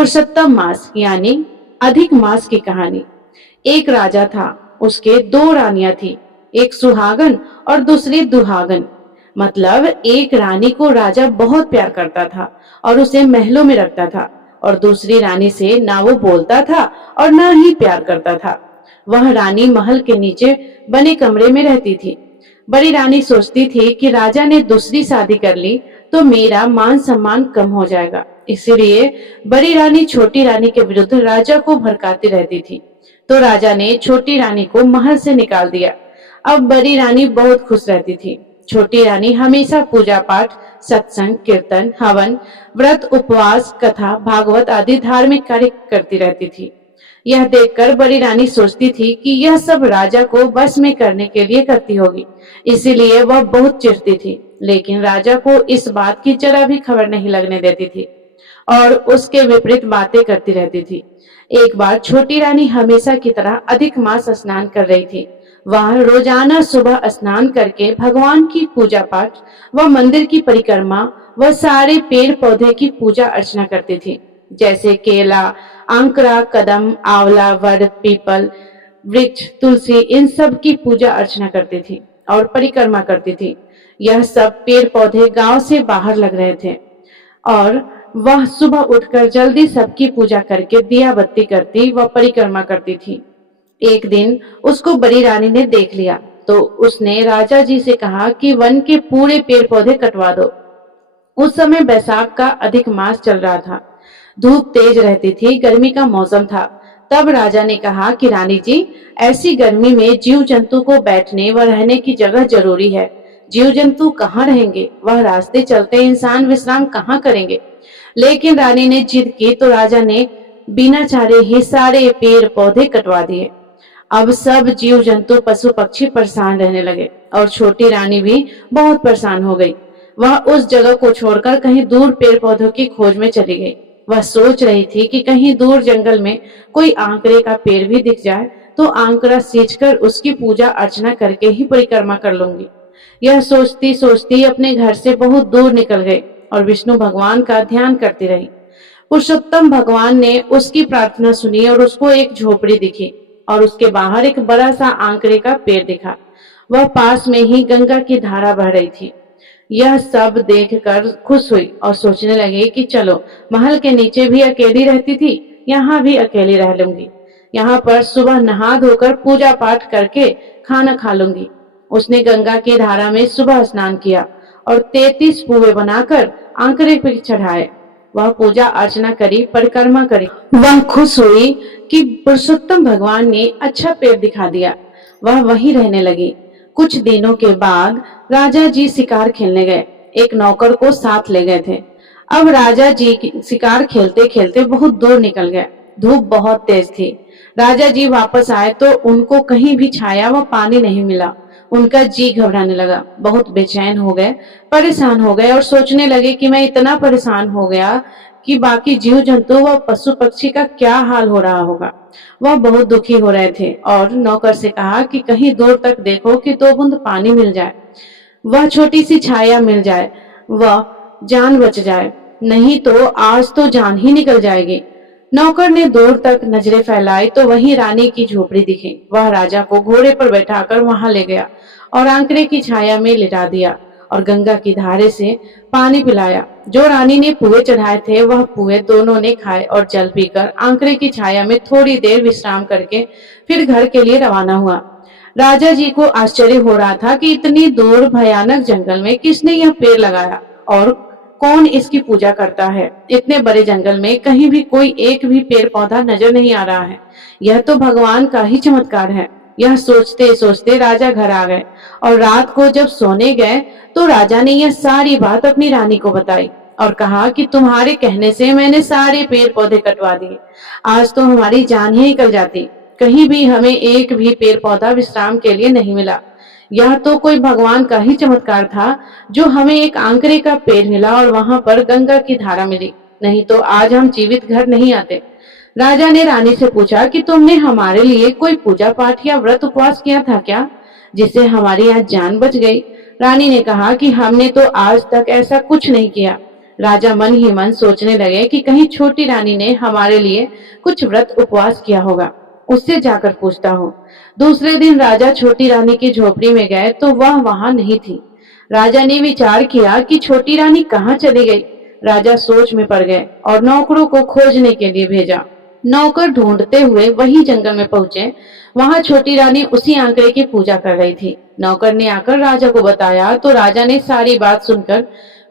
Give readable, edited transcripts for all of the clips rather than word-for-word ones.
पुरुषोत्तम मास यानी अधिक मास की कहानी। एक राजा था, उसके दो रानियां थी, एक सुहागन और दूसरी दुहागन। मतलब एक रानी को राजा बहुत प्यार करता था और उसे महलों में रखता था, और दूसरी रानी से ना वो बोलता था और ना ही प्यार करता था। वह रानी महल के नीचे बने कमरे में रहती थी। बड़ी रानी सोचती थी कि राजा ने दूसरी शादी कर ली तो मेरा मान सम्मान कम हो जाएगा, इसलिए बड़ी रानी छोटी रानी के विरुद्ध राजा को भड़काती रहती थी। तो राजा ने छोटी रानी को महल से निकाल दिया। अब बड़ी रानी बहुत खुश रहती थी। छोटी रानी हमेशा पूजा पाठ, सत्संग, कीर्तन, हवन, व्रत, उपवास, कथा, भागवत आदि धार्मिक कार्य करती रहती थी। यह देखकर बड़ी रानी सोचती थी कि यह सब राजा को बस में करने के लिए करती होगी, इसीलिए वह बहुत चिढ़ती थी। लेकिन राजा को इस बात की जरा भी खबर नहीं लगने देती थी और उसके विपरीत बातें करती रहती थी। एक बार छोटी रानी हमेशा की तरह अधिक मास स्नान कर रही थी। वह रोजाना सुबह स्नान करके भगवान की पूजा पाठ व मंदिर की परिक्रमा व सारे पेड़ पौधे की पूजा अर्चना करती थी, जैसे केला, आंकड़ा, कदम, आंवला, वड, पीपल, वृक्ष, तुलसी, इन सब की पूजा अर्चना करती थी और परिक्रमा करती थी। यह सब पेड़ पौधे गांव से बाहर लग रहे थे और वह सुबह उठकर जल्दी सबकी पूजा करके दिया बत्ती करती व परिक्रमा करती थी। एक दिन उसको बड़ी रानी ने देख लिया तो उसने राजा जी से कहा कि वन के पूरे पेड़ पौधे कटवा दो। उस समय बैसाख का अधिक मास चल रहा था, धूप तेज रहती थी, गर्मी का मौसम था। तब राजा ने कहा कि रानी जी, ऐसी गर्मी में जीव जंतु को बैठने व रहने की जगह जरूरी है। जीव जंतु कहाँ रहेंगे, वह रास्ते चलते इंसान विश्राम कहाँ करेंगे। लेकिन रानी ने जिद की तो राजा ने बिना चारे ही सारे पेड़ पौधे कटवा दिए। अब सब जीव जंतु पशु पक्षी परेशान रहने लगे और छोटी रानी भी बहुत परेशान हो गई। वह उस जगह को छोड़कर कहीं दूर पेड़ पौधों की खोज में चली गई। वह सोच रही थी कि कहीं दूर जंगल में कोई आंकड़े का पेड़ भी दिख जाए तो आंकड़ा सींचकर उसकी पूजा अर्चना करके ही परिक्रमा कर लूंगी। यह सोचती सोचती अपने घर से बहुत दूर निकल गई और विष्णु भगवान का ध्यान करती रही। पुरुषोत्तम भगवान ने उसकी प्रार्थना सुनी और उसको एक झोपड़ी दिखी और उसके बाहर एक बड़ा सा आंकड़े का पेड़ दिखा। वह पास में ही गंगा की धारा बह रही थी। यह सब देखकर खुश हुई और सोचने लगी कि चलो, महल के नीचे भी अकेली रहती थी, यहाँ भी अकेली रह लूंगी। यहाँ पर सुबह नहा धोकर पूजा पाठ करके खाना खा लूंगी। उसने गंगा की धारा में सुबह स्नान किया और 33 पुए बनाकर आंकड़े पर चढ़ाए। वह पूजा अर्चना करी, परिक्रमा करी। वह खुश हुई कि पुरुषोत्तम भगवान ने अच्छा पेड़ दिखा दिया। वह वहीं रहने लगी। कुछ दिनों के बाद राजा जी शिकार खेलने गए। एक नौकर को साथ ले गए थे। अब राजा जी शिकार खेलते खेलते बहुत दूर निकल गए। धूप बहुत तेज थी। राजा जी वापस आए तो उनको कहीं भी छाया व पानी नहीं मिला। उनका जी घबराने लगा, बहुत बेचैन हो गए, परेशान हो गए और सोचने लगे कि मैं इतना परेशान हो गया कि बाकी जीव जंतु व पशु पक्षी का क्या हाल हो रहा होगा। वह बहुत दुखी हो रहे थे और नौकर से कहा कि कहीं दूर तक देखो कि 2 बूंद पानी मिल जाए, वह छोटी सी छाया मिल जाए, वह जान बच जाए, नहीं तो आज तो जान ही निकल जाएगी। नौकर ने दूर तक नजरें फैलाई तो वहीं रानी की झोपड़ी दिखी। वह राजा को घोड़े पर बैठाकर वहां ले गया और आंकड़े की छाया में लिटा दिया और गंगा की धारे से पानी पिलाया। जो रानी ने पुए चढ़ाए थे वह पुए दोनों ने खाए और जल पीकर आंकड़े की छाया में थोड़ी देर विश्राम करके फिर घर के लिए रवाना हुआ। राजा जी को आश्चर्य हो रहा था कि इतनी दूर भयानक जंगल में किसने यह पेड़ लगाया और कौन इसकी पूजा करता है। इतने बड़े जंगल में कहीं भी कोई एक भी पेड़ पौधा नजर नहीं आ रहा है। यह तो भगवान का ही चमत्कार है। यह सोचते सोचते राजा घर आ गए और रात को जब सोने गए तो राजा ने यह सारी बात अपनी रानी को बताई और कहा कि तुम्हारे कहने से मैंने सारे पेड़ पौधे कटवा दिए। आज तो हमारी जान ही निकल जाती। कहीं भी हमें एक भी पेड़ पौधा विश्राम के लिए नहीं मिला। यह तो कोई भगवान का ही चमत्कार था जो हमें एक आंकड़े का पेड़ मिला और वहां पर गंगा की धारा मिली, नहीं तो आज हम जीवित घर नहीं आते। राजा ने रानी से पूछा कि तुमने हमारे लिए कोई पूजा पाठ या व्रत उपवास किया था क्या, जिससे हमारी आज जान बच गई। रानी ने कहा कि हमने तो आज तक ऐसा कुछ नहीं किया। राजा मन ही मन सोचने लगे कि कहीं छोटी रानी ने हमारे लिए कुछ व्रत उपवास किया होगा, उससे जाकर पूछता हूँ। दूसरे दिन राजा छोटी रानी की झोपड़ी में गए तो वह वहां नहीं थी। राजा ने विचार किया कि छोटी रानी कहाँ चली गई। राजा सोच में पड़ गए और नौकरों को खोजने के लिए भेजा। नौकर ढूंढते हुए वही जंगल में पहुंचे। वहां छोटी रानी उसी आंकड़े की पूजा कर रही थी। नौकर ने आकर राजा को बताया तो राजा ने सारी बात सुनकर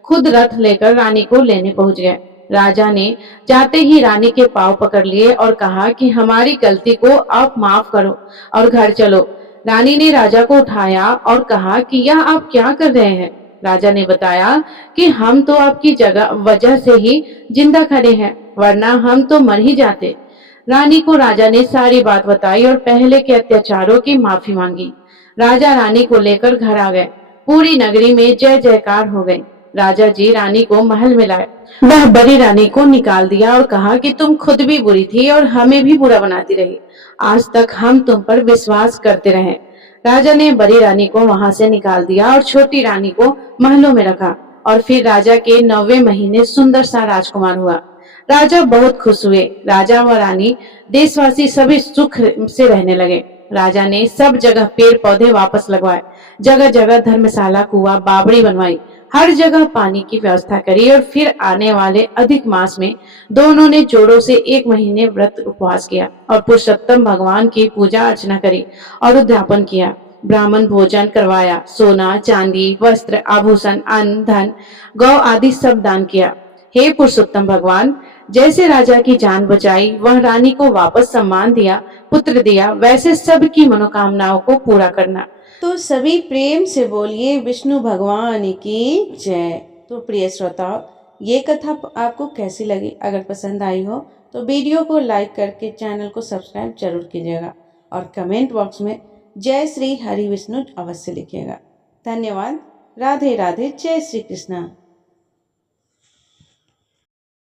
खुद रथ लेकर रानी को लेने पहुंच गए। राजा ने जाते ही रानी के पांव पकड़ लिए और कहा कि हमारी गलती को आप माफ करो और घर चलो। रानी ने राजा को उठाया और कहा कि यह आप क्या कर रहे हैं। राजा ने बताया कि हम तो आपकी जगह वजह से ही जिंदा खड़े हैं, वरना हम तो मर ही जाते। रानी को राजा ने सारी बात बताई और पहले के अत्याचारों की माफी मांगी। राजा रानी को लेकर घर आ गए। पूरी नगरी में जय जयकार हो गई। राजा जी रानी को महल में लाए। वह बड़ी रानी को निकाल दिया और कहा कि तुम खुद भी बुरी थी और हमें भी बुरा बनाती रही। आज तक हम तुम पर विश्वास करते रहे। राजा ने बड़ी रानी को वहां से निकाल दिया और छोटी रानी को महलों में रखा। और फिर राजा के 9वें महीने सुंदर सा राजकुमार हुआ। राजा बहुत खुश हुए। राजा व रानी देशवासी सभी सुख से रहने लगे। राजा ने सब जगह पेड़ पौधे वापस लगवाए, जगह जगह धर्मशाला, कुआं, बावड़ी बनवाई, हर जगह पानी की व्यवस्था करी। और फिर आने वाले अधिक मास में दोनों ने जोरों से 1 महीने व्रत उपवास किया और पुरुषोत्तम भगवान की पूजा अर्चना करी और उद्यापन किया। ब्राह्मण भोजन करवाया, सोना चांदी वस्त्र आभूषण अन्न धन गौ आदि सब दान किया। हे पुरुषोत्तम भगवान, जैसे राजा की जान बचाई, वह रानी को वापस सम्मान दिया, पुत्र दिया, वैसे सबकी मनोकामनाओं को पूरा करना। तो सभी प्रेम से बोलिए विष्णु भगवान की जय। तो प्रिय श्रोताओ, ये कथा आपको कैसी लगी? अगर पसंद आई हो तो वीडियो को लाइक करके चैनल को सब्सक्राइब जरूर कीजिएगा और कमेंट बॉक्स में जय श्री हरि विष्णु अवश्य लिखिएगा। धन्यवाद। राधे राधे। जय श्री कृष्णा।